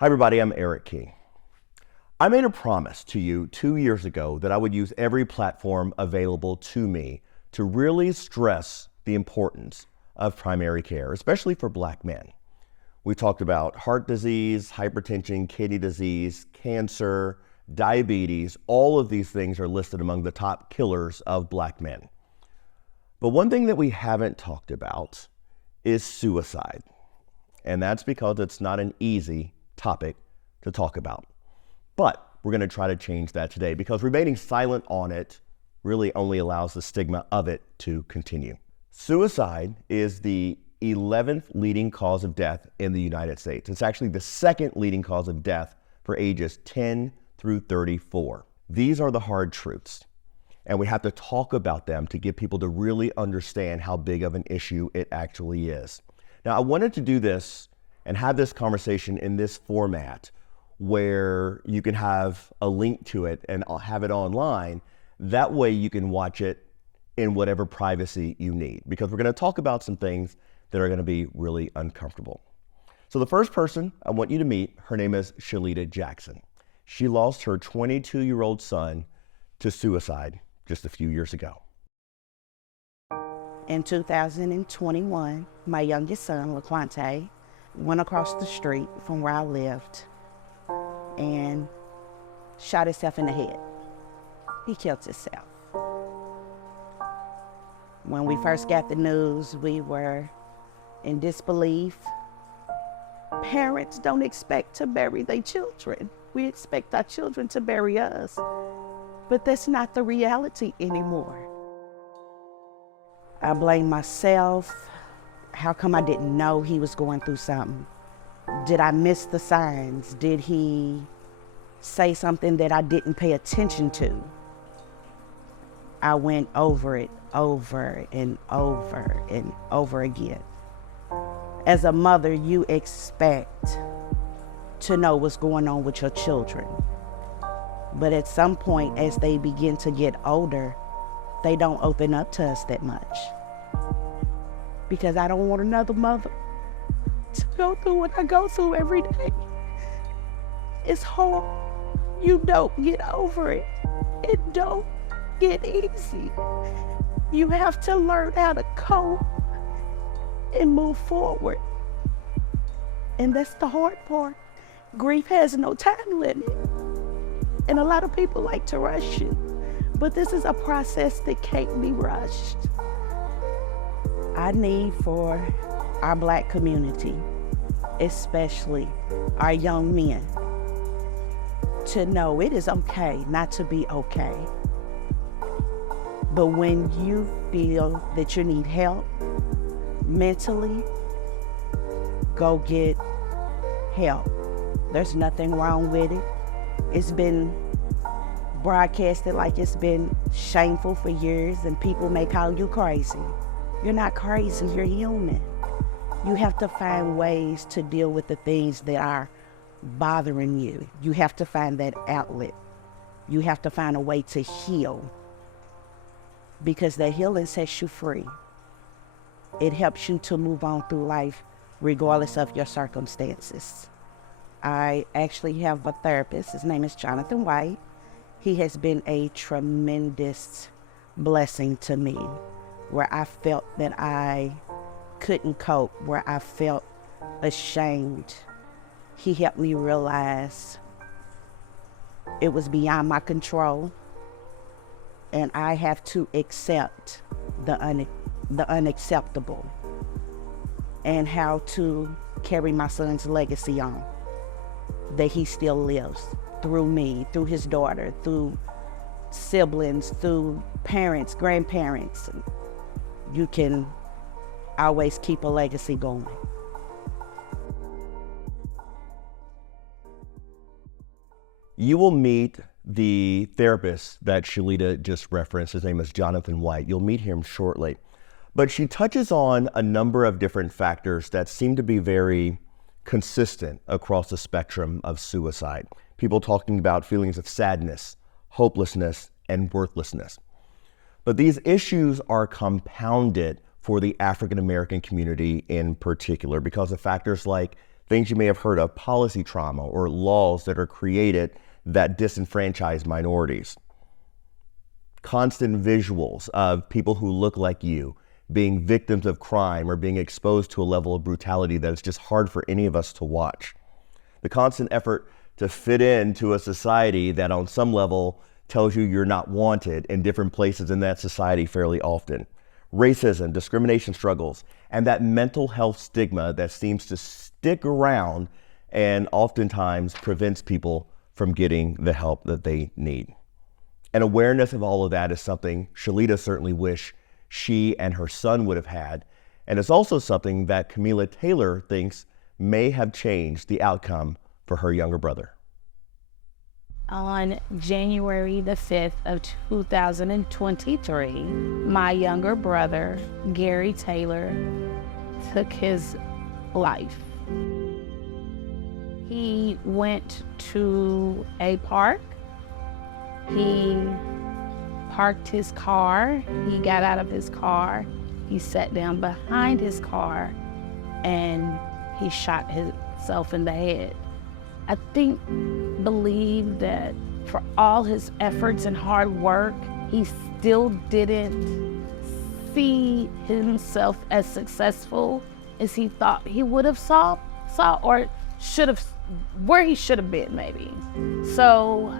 Hi everybody, I'm Eric King. I made a promise to you 2 years ago that I would use every platform available to me to really stress the importance of primary care, especially for Black men. We talked about heart disease, hypertension, kidney disease, cancer, diabetes. All of these things are listed among the top killers of Black men. But one thing that we haven't talked about is suicide. And that's because it's not an easy topic to talk about. But we're going to try to change that today because remaining silent on it really only allows the stigma of it to continue. Suicide is the 11th leading cause of death in the United States. It's actually the second leading cause of death for ages 10 through 34. These are the hard truths, and we have to talk about them to get people to really understand how big of an issue it actually is. Now, I wanted to do this and have this conversation in this format where you can have a link to it and I'll have it online. That way you can watch it in whatever privacy you need, because we're going to talk about some things that are going to be really uncomfortable. So the first person I want you to meet, her name is Shalita Jackson. She lost her 22-year-old son to suicide just a few years ago. In 2021, my youngest son, LaQuante, went across the street from where I lived and shot himself in the head. He killed himself. When we first got the news, we were in disbelief. Parents don't expect to bury their children. We expect our children to bury us, but that's not the reality anymore. I blame myself. How come I didn't know he was going through something? Did I miss the signs? Did he say something that I didn't pay attention to? I went over it over and over and over again. As a mother, you expect to know what's going on with your children. But at some point, as they begin to get older, they don't open up to us that much. Because I don't want another mother to go through what I go through every day. It's hard. You don't get over it. It don't get easy. You have to learn how to cope and move forward. And that's the hard part. Grief has no time limit. And a lot of people like to rush you. But this is a process that can't be rushed. I need for our Black community, especially our young men, to know it is okay not to be okay. But when you feel that you need help mentally, go get help. There's nothing wrong with it. It's been broadcasted like it's been shameful for years, and people may call you crazy. You're not crazy, you're human. You have to find ways to deal with the things that are bothering you. You have to find that outlet. You have to find a way to heal, because the healing sets you free. It helps you to move on through life regardless of your circumstances. I actually have a therapist. His name is Jonathan White. He has been a tremendous blessing to me, where I felt that I couldn't cope, where I felt ashamed. He helped me realize it was beyond my control, and I have to accept the unacceptable, and how to carry my son's legacy on, that he still lives through me, through his daughter, through siblings, through parents, grandparents. You can always keep a legacy going. You will meet the therapist that Shalita just referenced. His name is Jonathan White. You'll meet him shortly. But she touches on a number of different factors that seem to be very consistent across the spectrum of suicide. People talking about feelings of sadness, hopelessness, and worthlessness. But these issues are compounded for the African American community in particular because of factors like things you may have heard of, policy trauma, or laws that are created that disenfranchise minorities. Constant visuals of people who look like you being victims of crime or being exposed to a level of brutality that is just hard for any of us to watch. The constant effort to fit into a society that on some level tells you you're not wanted in different places in that society fairly often. Racism, discrimination struggles, and that mental health stigma that seems to stick around and oftentimes prevents people from getting the help that they need. And awareness of all of that is something Shalita certainly wished she and her son would have had. And it's also something that Camila Taylor thinks may have changed the outcome for her younger brother. On January the 5th of 2023, my younger brother, Gary Taylor, took his life. He went to a park. He parked his car. He got out of his car. He sat down behind his car and he shot himself in the head. I believe that for all his efforts and hard work, he still didn't see himself as successful as he thought he would have saw or should have, where he should have been maybe. So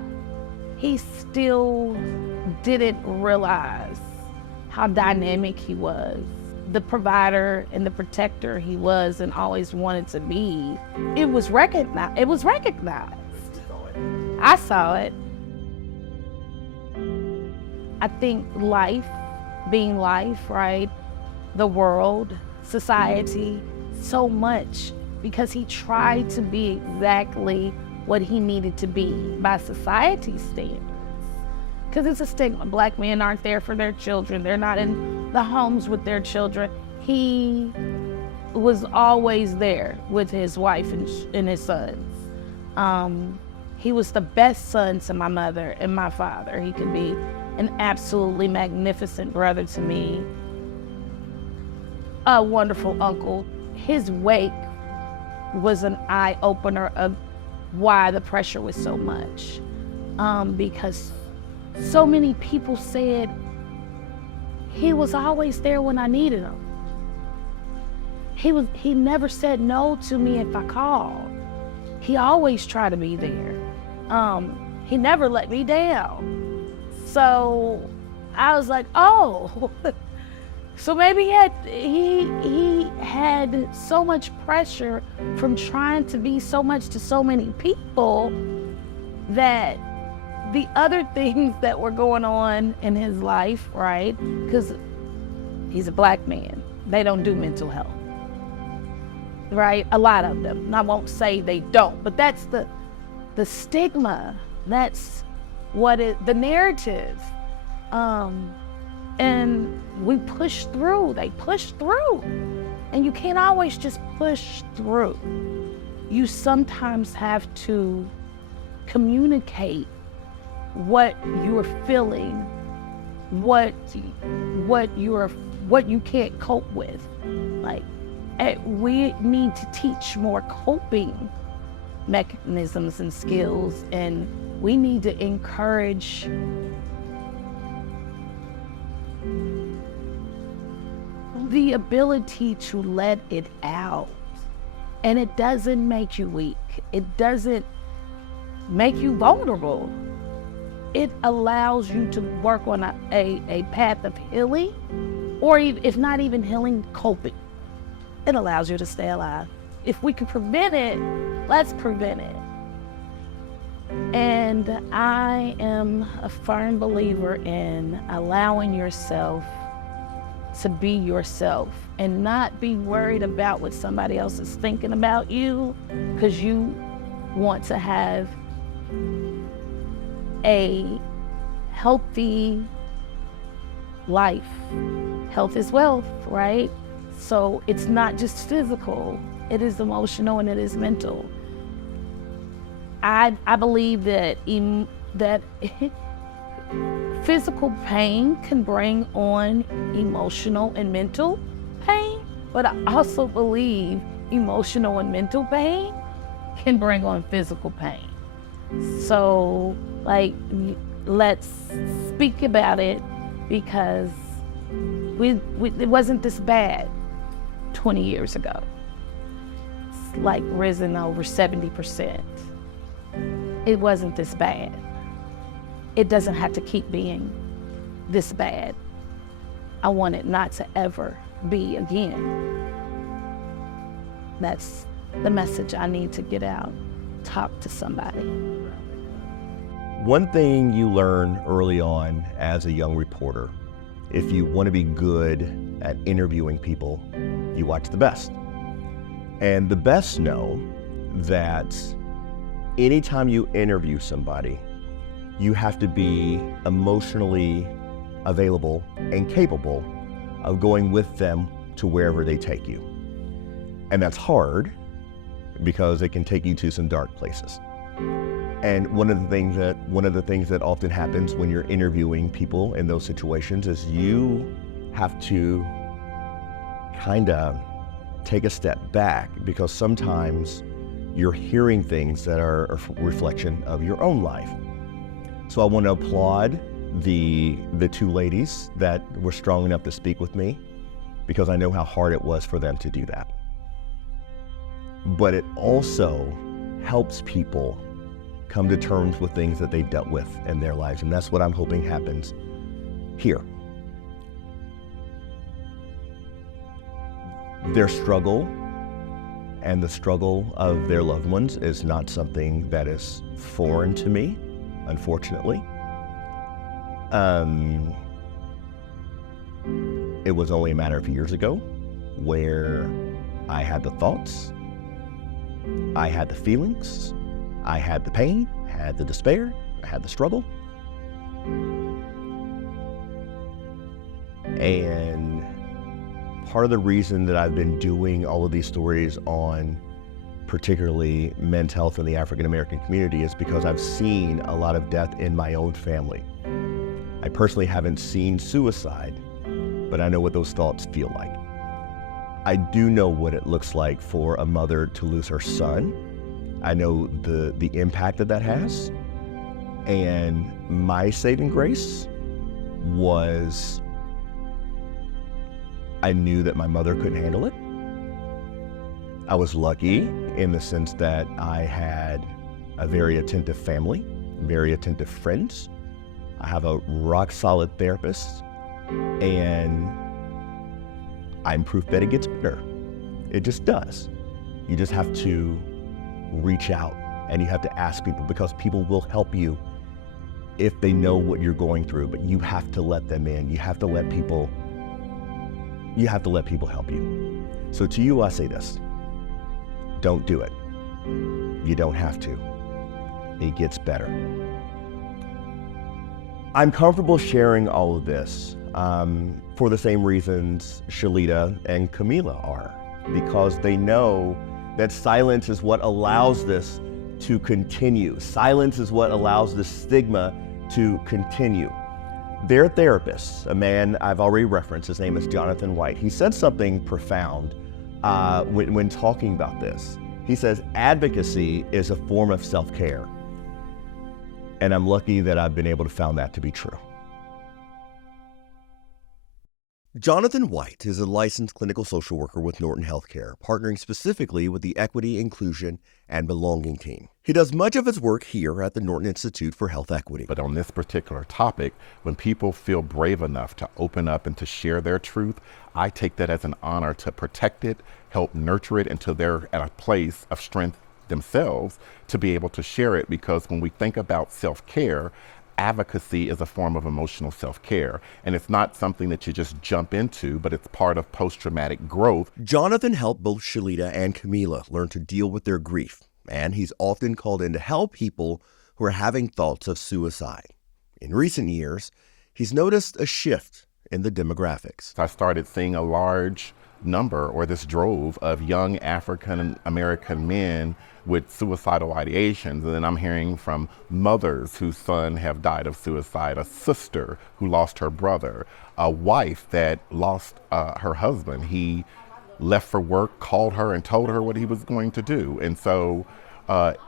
he still didn't realize how dynamic he was, the provider and the protector he was and always wanted to be. It was recognized. I saw it. I think life, being life, right? The world, society, so much, because he tried to be exactly what he needed to be by society's standards. Because it's a stigma. Black men aren't there for their children. They're not in the homes with their children. He was always there with his wife and his sons. He was the best son to my mother and my father. He could be an absolutely magnificent brother to me, a wonderful uncle. His wake was an eye-opener of why the pressure was so much. Because so many people said he was always there when I needed him. He never said no to me if I called. He always tried to be there. He never let me down. So I was like, oh, so maybe he had so much pressure from trying to be so much to so many people that the other things that were going on in his life, right? Because he's a Black man. They don't do mental health, right? A lot of them. And I won't say they don't, but that's the stigma. That's what the narrative. And we push through. They push through. And you can't always just push through. You sometimes have to communicate what you're feeling, what you can't cope with. Like, we need to teach more coping mechanisms and skills, and we need to encourage the ability to let it out. And it doesn't make you weak. It doesn't make you vulnerable. It allows you to work on a path of healing, or if not even healing, coping. It allows you to stay alive. If we can prevent it, let's prevent it. And I am a firm believer in allowing yourself to be yourself and not be worried about what somebody else is thinking about you, because you want to have a healthy life. Health is wealth, right? So it's not just physical, it is emotional and it is mental. I believe that physical pain can bring on emotional and mental pain, but I also believe emotional and mental pain can bring on physical pain. So, like, let's speak about it, because it wasn't this bad 20 years ago. It's like risen over 70%. It wasn't this bad. It doesn't have to keep being this bad. I want it not to ever be again. That's the message I need to get out. Talk to somebody. One thing you learn early on as a young reporter, if you want to be good at interviewing people, you watch the best. And the best know that anytime you interview somebody, you have to be emotionally available and capable of going with them to wherever they take you. And that's hard because it can take you to some dark places. And one of the things that often happens when you're interviewing people in those situations is you have to kind of take a step back, because sometimes you're hearing things that are a reflection of your own life. So I want to applaud the two ladies that were strong enough to speak with me, because I know how hard it was for them to do that. But it also helps people come to terms with things that they dealt with in their lives, and that's what I'm hoping happens here. Their struggle and the struggle of their loved ones is not something that is foreign to me, unfortunately. It was only a matter of years ago where I had the thoughts, I had the feelings, I had the pain, I had the despair, I had the struggle. And part of the reason that I've been doing all of these stories on particularly men's health in the African American community is because I've seen a lot of death in my own family. I personally haven't seen suicide, but I know what those thoughts feel like. I do know what it looks like for a mother to lose her son. I know the impact that has. And my saving grace was I knew that my mother couldn't handle it. I was lucky in the sense that I had a very attentive family, very attentive friends. I have a rock solid therapist, and I'm proof that it gets better. It just does. You just have to reach out, and you have to ask people, because people will help you if they know what you're going through, but you have to let them in. You have to let people help you. So to you, I say this: don't do it. You don't have to. It gets better. I'm comfortable sharing all of this for the same reasons Shalita and Camila are, because they know that silence is what allows this to continue. Silence is what allows the stigma to continue. Their therapist, a man I've already referenced, his name is Jonathan White, he said something profound when talking about this. He says, advocacy is a form of self-care. And I'm lucky that I've been able to find that to be true. Jonathan White is a licensed clinical social worker with Norton Healthcare, partnering specifically with the Equity, Inclusion, and Belonging team. He does much of his work here at the Norton Institute for Health Equity. But on this particular topic, when people feel brave enough to open up and to share their truth, I take that as an honor to protect it, help nurture it until they're at a place of strength themselves to be able to share it. Because when we think about self-care, advocacy is a form of emotional self-care, and it's not something that you just jump into, but it's part of post-traumatic growth. Jonathan helped both Shalita and Camila learn to deal with their grief, and he's often called in to help people who are having thoughts of suicide. In recent years, he's noticed a shift in the demographics. I started seeing a large number, or this drove of young African American men with suicidal ideations. And then I'm hearing from mothers whose son have died of suicide, a sister who lost her brother, a wife that lost her husband. He left for work, called her and told her what he was going to do. And so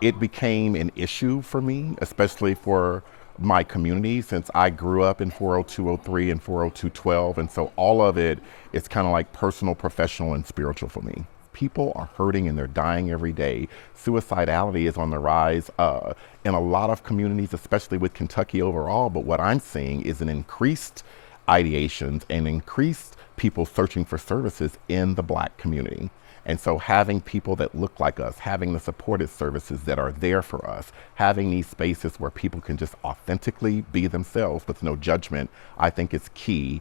it became an issue for me, especially for my community, since I grew up in 40203 and 40212. And so all of it is kind of like personal, professional, and spiritual for me. People are hurting and they're dying every day. Suicidality is on the rise in a lot of communities, especially with Kentucky overall. But what I'm seeing is an increased ideations and increased people searching for services in the Black community. And so having people that look like us, having the supportive services that are there for us, having these spaces where people can just authentically be themselves with no judgment, I think is key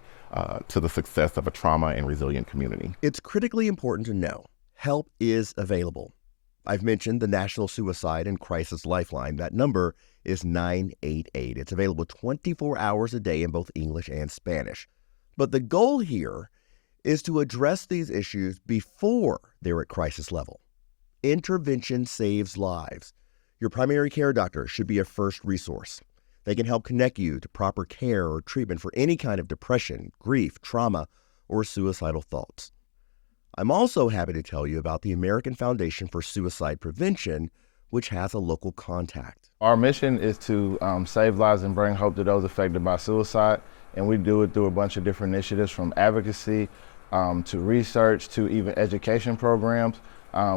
to the success of a trauma and resilient community. It's critically important to know help is available. I've mentioned the National Suicide and Crisis Lifeline. That number is 988. It's available 24 hours a day in both English and Spanish. But the goal here is to address these issues before they're at crisis level. Intervention saves lives. Your primary care doctor should be a first resource. They can help connect you to proper care or treatment for any kind of depression, grief, trauma, or suicidal thoughts. I'm also happy to tell you about the American Foundation for Suicide Prevention, which has a local contact. Our mission is to save lives and bring hope to those affected by suicide, and we do it through a bunch of different initiatives, from advocacy to research to even education programs.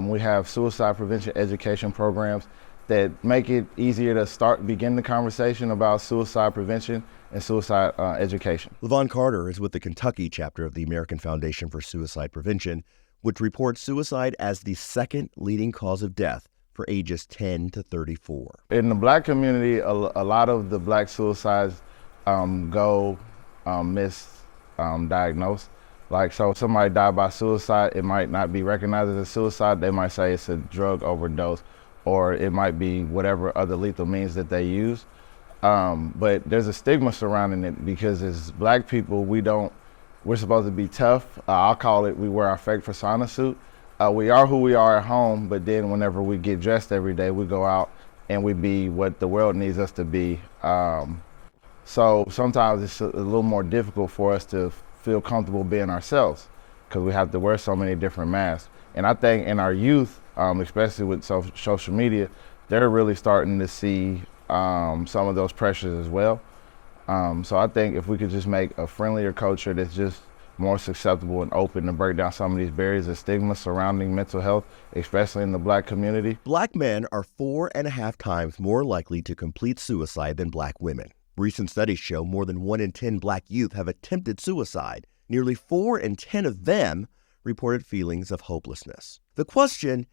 We have suicide prevention education programs that make it easier to begin the conversation about suicide prevention and suicide education. Levon Carter is with the Kentucky chapter of the American Foundation for Suicide Prevention, which reports suicide as the second leading cause of death for ages 10 to 34. In the Black community, a lot of the Black suicides go misdiagnosed. Like, so if somebody died by suicide, it might not be recognized as a suicide. They might say it's a drug overdose, or it might be whatever other lethal means that they use. But there's a stigma surrounding it, because as Black people, we're supposed to be tough. I'll call it, we wear our fake persona suit. We are who we are at home, but then whenever we get dressed every day, we go out and we be what the world needs us to be. So sometimes it's a little more difficult for us to feel comfortable being ourselves, because we have to wear so many different masks. And I think in our youth, especially with social media, they're really starting to see some of those pressures as well. So I think if we could just make a friendlier culture that's just more susceptible and open to break down some of these barriers and stigma surrounding mental health, especially in the Black community. Black men are 4.5 times more likely to complete suicide than Black women. Recent studies show more than 1 in 10 Black youth have attempted suicide. Nearly 4 in 10 of them reported feelings of hopelessness. The question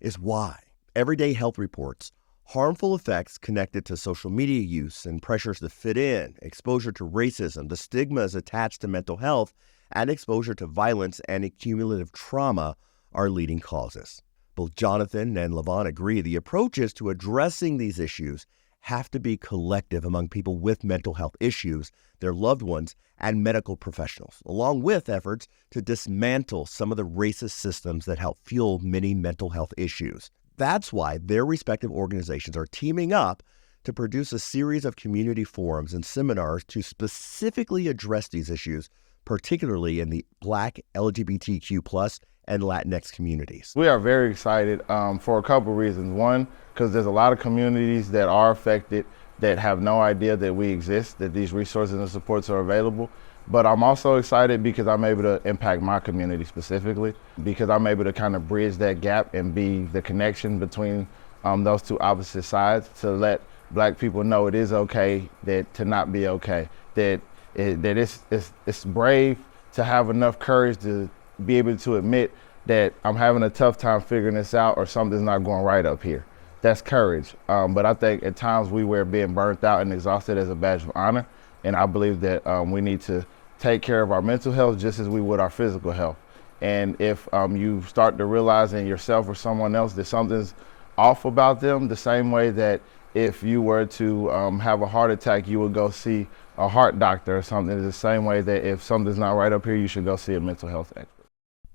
is why? Everyday health reports harmful effects connected to social media use and pressures to fit in, exposure to racism, the stigmas attached to mental health, and exposure to violence and cumulative trauma are leading causes. Both Jonathan and Levon agree the approaches to addressing these issues have to be collective among people with mental health issues, their loved ones, and medical professionals, along with efforts to dismantle some of the racist systems that help fuel many mental health issues. That's why their respective organizations are teaming up to produce a series of community forums and seminars to specifically address these issues, particularly in the Black, LGBTQ+, and Latinx communities. We are very excited for a couple reasons. One, because there's a lot of communities that are affected that have no idea that we exist, that these resources and supports are available. But I'm also excited because I'm able to impact my community specifically, because I'm able to kind of bridge that gap and be the connection between those two opposite sides, to let Black people know it is okay to not be okay, that it's brave to have enough courage to be able to admit that I'm having a tough time figuring this out, or something's not going right up here. That's courage. But I think at times we wear being burnt out and exhausted as a badge of honor. And I believe that we need to take care of our mental health just as we would our physical health. And if you start to realize in yourself or someone else that something's off about them, the same way that if you were to have a heart attack, you would go see a heart doctor or something, it's the same way that if something's not right up here, you should go see a mental health expert.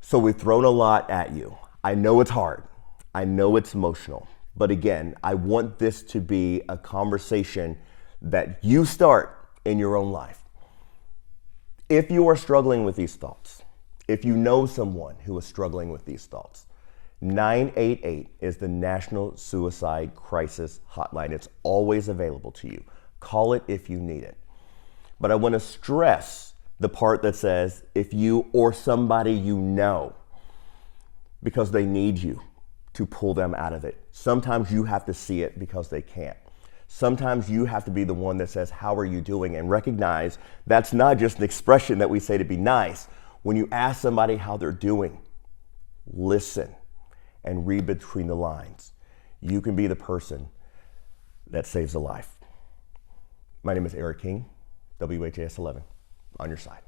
So we've thrown a lot at you. I know it's hard. I know it's emotional. But again, I want this to be a conversation that you start in your own life. If you are struggling with these thoughts, If you know someone who is struggling with these thoughts, 988 is the National Suicide Crisis Hotline. It's always available to you. Call it if you need it. But I want to stress the part that says if you or somebody you know, because they need you to pull them out of it. Sometimes you have to see it because they can't. Sometimes you have to be the one that says, how are you doing? And recognize that's not just an expression that we say to be nice. When you ask somebody how they're doing, listen and read between the lines. You can be the person that saves a life. My name is Eric King, WHAS 11, on your side.